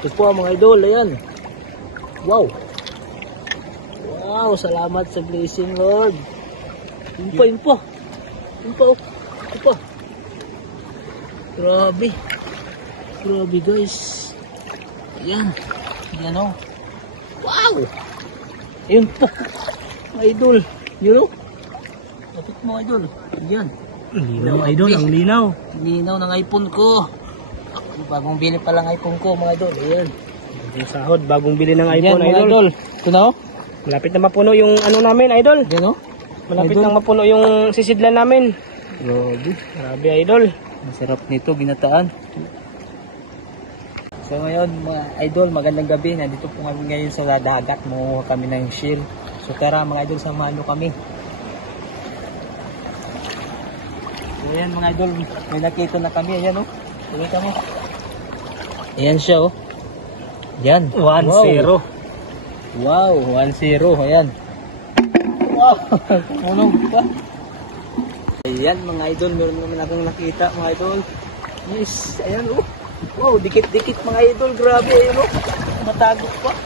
Ito po mga idol, ayan. Wow. Wow, salamat sa blessing, Lord. Yun pa, yun pa. Yun pa, yun pa. Grabe. Grabe guys. Ayan. Ayan o. Wow. Ayun pa. Mga idol. Yun o. Lapit mo idol. Ayan. Linaw idol, ang linaw. Linaw ng iPhone ko. Bagong bili pa lang iPhone ko mga idol. Ayan. Yung sahod, bagong bili ng Ayan, iPhone mga idol. Ito na o. Malapit na mapuno yung ano namin idol. Ayan o. Malapit Idol. na mapuno yung sisidlan namin. Grabe. Grabe idol. Ang sarap nito, ginataan. So ngayon mga idol, magandang gabi. Nandito po kami ngayon sa dagat. Manguha kami ng shell. So tara mga idol, samahan nyo kami. So ayan mga idol, may nakita na kami. Ayan o. Tingnan kami. Ayan siya o. Ayan. 1-0. Wow, 1-0. Ayan. Wow, tulog pa. Ayan mga idol, meron naman akong nakita mga idol. Yes, ayan o. Wow, dikit-dikit mga idol, grabe ayan o. Matago pa.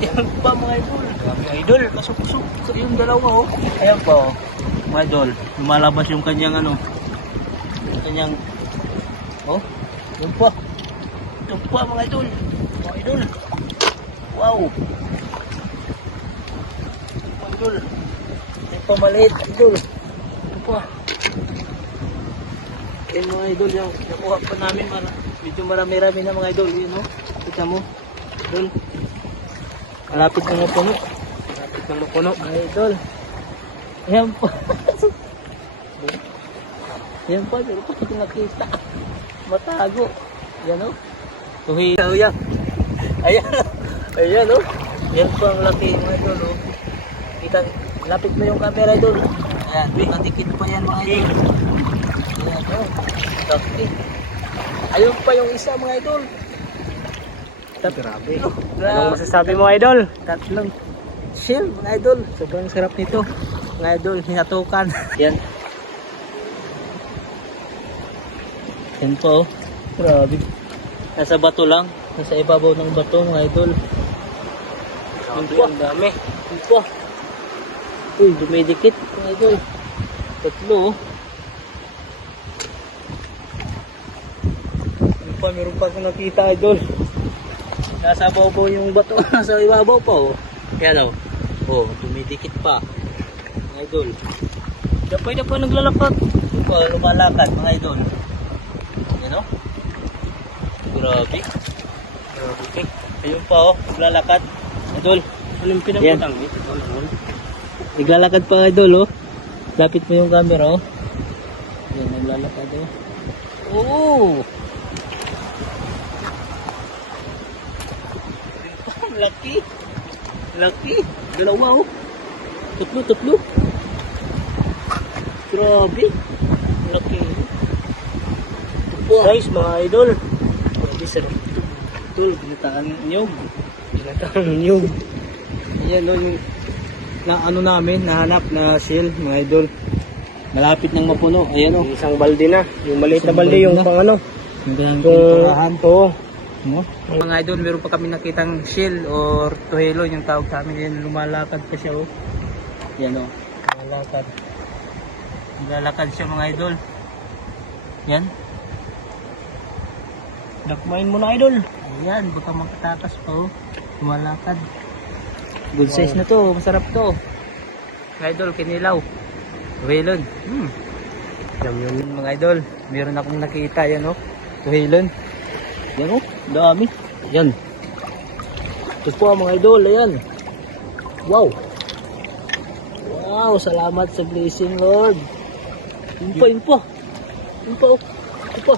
Ayan pa mga idol. Grabe idol, pasok-pasok. So yung dalawa o. Ayan pa o. Mga idol, lumalabas yung kanyang ano. Yung kanyang, oh, yun pa. Yun pa mga idol. Mga idol. Wow. Mga idol. Ito pa maliit, idol. Ito pa. Ayan mga idol, yung nakuha pa namin, medyo marami-rami na mga idol. Yun o, kita mo. Idol. Malapit na mapuno. Malapit na mapuno. Mga idol. Ayan pa. Ayan pa, pero pa ito nakita. Matago. Ayan o. Tuhi. Ayan. Ayan. Ayan o. Ayan pa ang laki mga idol o. Kita, lapit mo yung camera idol. Ayan, nakadikit pa yan mga idol. Ayan o. Laki. Ayun pa yung isa mga idol. Grabe. Anong masasabi mo idol? Tatlong shell mga idol. Sobrang sarap nito. Mga idol, hinatukan. Yan. Yan po. Grabe. Nasa bato lang. Nasa ibabaw ng bato mga idol. Grabe, ang dami. Yan po. Uy, dumidikit mga idol. Tatlo oh. Yan pa, meron pa akong nakita idol. Nasa babaw yung bato. Nasa ibabaw pa oh. Yan oh. Oh, dumidikit pa. Mga idol. Dapay na pa naglalakad. Yan pa, lumalakad mga idol. Yan oh. Grabe. Grabe. Ayun pa oh, naglalakad. Idol. Anong pinagutang? Naglalakad pa idol oh. Lapit mo yung camera oh. Yan, naglalakad oh. Oo. Laki. Laki. Dalawa oh. Tatlo. Grabe. Laki. Guys, mga idol. Grabe sarap. Tul, ginataan niyog. Ginatang nyug. Ayan oh, yung na ano namin, nahanap na shell mga idol. Malapit nang mapuno. Ayan oh. Yung isang balde na. Yung maliit na Isang balde, balde yung na. pang ano. Yung Kung oo. no? Mga idol, meron pa kami nakitang shell or tuhelo yung tawag sa amin. Yan, lumalakad pa siya oh. Yan oh, lumalakad. Lumalakad siya mga idol. Yan. Dakmain mo na idol. Ayan, baka makatakas pa oh. Lumalakad. Good size na to, masarap to. Mga idol, kinilaw. Tuhilon. Alam yun. Mga idol, meron akong nakita yan oh. Tuhilon. Yan oh, dami. Yan. Ito po mga idol, ayan. Wow. Wow, salamat sa blessing, Lord. Yun pa, yun pa. Yun pa oh. Ito pa.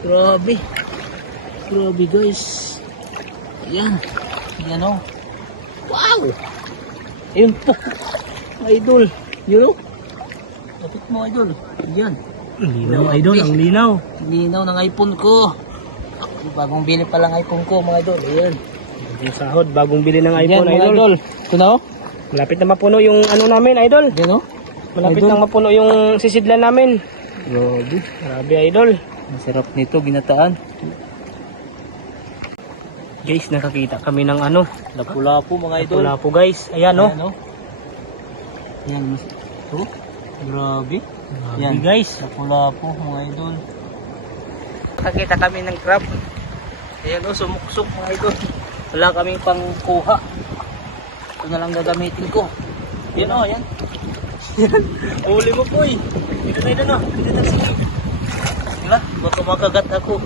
Grabe. Grabe guys. Ayan. Ayan oh. Wow. Ayun pa. Mga idol. Yun oh. Lapit mo idol. Ayan. Linaw idol, ang linaw. Linaw ng iPhone ko. Bagong bili pa lang iPhone ko mga idol. Ayan. Yung sahod, bagong bili ng Ayan, iPhone mga idol. Ito na oh. Malapit na mapuno yung ano namin idol. Ayan oh. Malapit Idol. na mapuno yung sisidlan namin. Grabe. Grabe idol. Masarap nito, ginataan. Guys, nakakita kami ng ano. Lapu-lapu mga idol. Wala po guys. Ayan oh. Ayan, oh. Ayan, oh. Grabe. Grabe, Yan. guys. Lapu-lapu mga idol. Nakakita kami ng crab. Ayan o, sumuksok mga idol. Wala kaming pangkuha. Ito na lang gagamitin ko. Yan o, yan. Yan. Huli mo po eh. Dito tayo doon o. Dito tayo sige. Wala, baka makagat ako.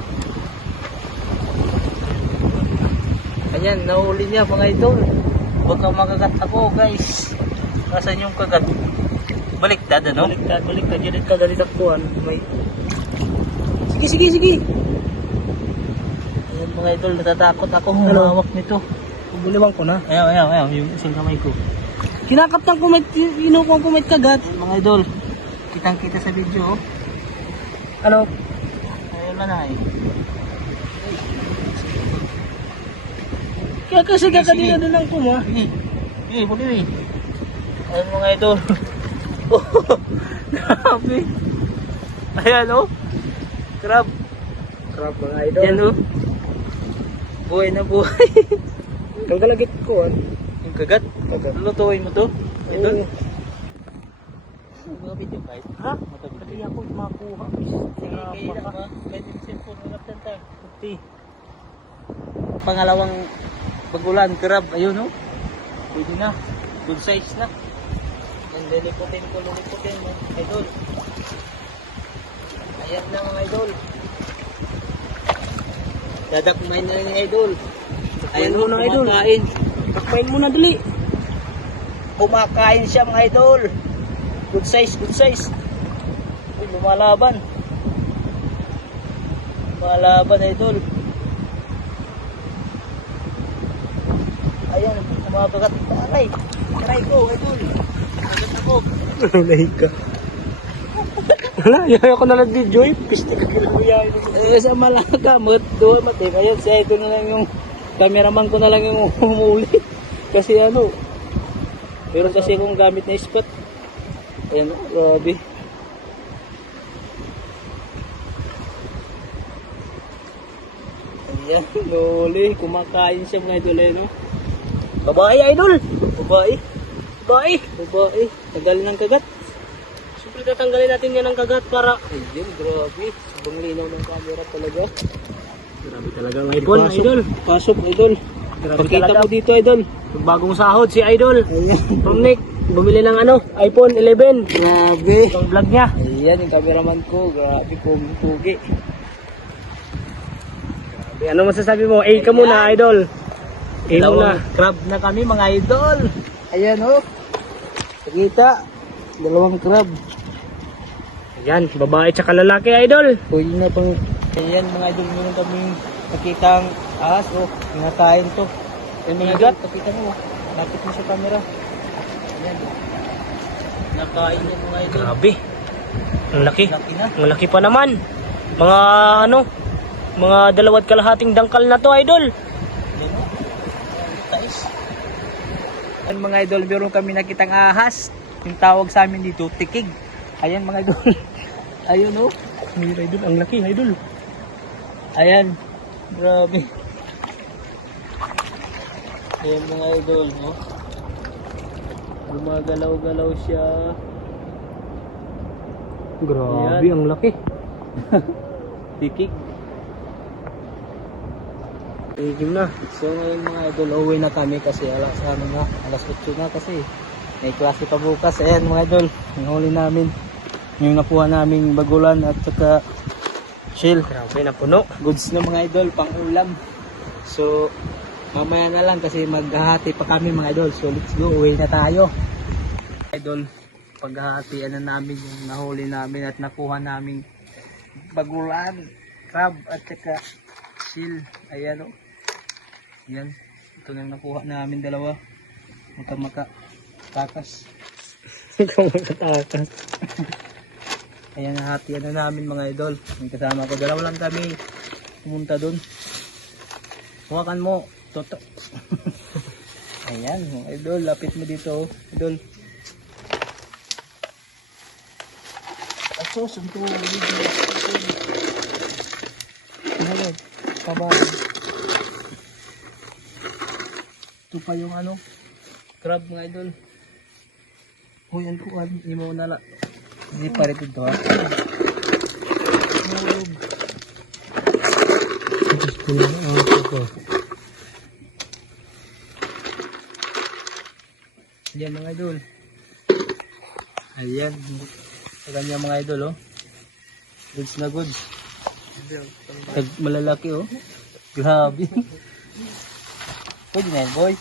Ayan, nahuli niya mga idol. Baka makagat ako guys. Nasaan yung kagat? Baliktad ano? Baliktad. Yan ka dali takbuhan. May... Sige. Ayan mga idol, natatakot ako humawak nito. Buliwang ko na. Ayan, yung isang kamay ko. Kinakaptang kumait, inukong kumait kagat. Ayan, mga idol, kitang kita sa video. Oh. Ano? Ayan na eh. Kaya kasi kakadila na lang kuma. Sige, huli eh. Ayan mga idol. Grabe. Ayan oh. Crab. Crab mga idol. Ayan oh. Buhay na buhay. Ang galagit ko Yung kagat. Lutuin mo to. Idol. Mga video guys. Ha? Pati ako makuha. Sige, kayo na ba? Pwede cellphone mo laptan tayo. Pangalawang bagulan, crab. Ayun oh. Pwede na. Good size na. Ang liliputin ko. Idol. Ayan na mga idol. Dadakmain na yung idol. Ayan mo na, idol. Kumakain. Takpain mo na dali. Kumakain siya mga idol. Good size. Uy, lumalaban. Idol. Ayan, kumabagat. Aray ko, idol. Agat ako. Lahi ka. Wala, yaya ko na lang video eh. Piste ka kinabuya. Sa Malaga, doon matik. Ayan, si idol na lang yung cameraman ko na lang yung humuli. Kasi ano, meron kasi akong gamit na spot. Ayan, grabe. Ayan, loli. Kumakain siya mga idol eh, no? Babae, idol! Babae. Tagal ng kagat. Siyempre tatanggalin natin yan ng kagat para... Ayun, grabe. Sobrang linaw ng camera talaga. Grabe talaga ang iPhone, idol. Pasok, idol. Grabe Pakita talaga. mo dito, idol. Yung bagong sahod si Idol. Ayan. From Nick, bumili ng ano, iPhone 11. Grabe. Yung vlog niya. Ayan, yung cameraman ko. Grabe, pugi. Ano masasabi mo? A ka muna, Idol. A muna. Dalawang crab na kami, mga idol. Ayan, oh. Pakita. Dalawang crab. Ayan, babae tsaka lalaki, Idol. Pwede na pang... Ayan, mga idol, meron kami nakitang ahas, oh. Pinatayin to. Ayan, mga idol, pakita mo. Lapit mo sa camera. Ayan. Nakain na, mga idol. Grabe. Ang laki. Laki na. Ang laki pa naman. Mga ano, mga 2.5 dangkal na to, Idol. Ayan, oh. Tais. Ayan, mga idol, meron kami nakitang ahas. Yung tawag sa amin dito, tikig. Ayan, mga idol. Ayun, oh. Idol, ang laki, Idol. Ayan. Grabe. Ayan, mga idol, no? Gumagalaw-galaw siya. Grabe, Ayan. ang laki. Tikig. Tigil na. So ngayon mga idol, uwi na kami kasi alas 8 na kasi may klase pa bukas. Ayan mga idol, yung huli namin, yung nakuha naming bagulan at saka shell. Grabe, napuno. Goods na mga idol, pang ulam. So mamaya na lang kasi maghahati pa kami mga idol. So let's go, uwi na tayo. Idol, paghahatian na namin yung nahuli namin at nakuha naming bagulan, crab at saka shell. Ayan o. Yan. Ito na yung nakuha namin dalawa. Takas. Ikaw makatakas. Ayan, nahatian na namin mga idol. Yung kasama ko, dalawa lang kami pumunta dun. Huwakan mo. Toto. Ayan, mga idol. Lapit mo dito. Idol. Aso, sunto. Ano, kabay. Ito pa yung ano, crab mga idol. Uy, yan po, hindi mo na hindi pa rin ito ha. Mahulog. Gusto ko lang ang ito. Yan mga idol. Ayan. Sa kanya mga idol oh. Goods na goods. Malalaki oh. Grabe. Pwede na yan boy.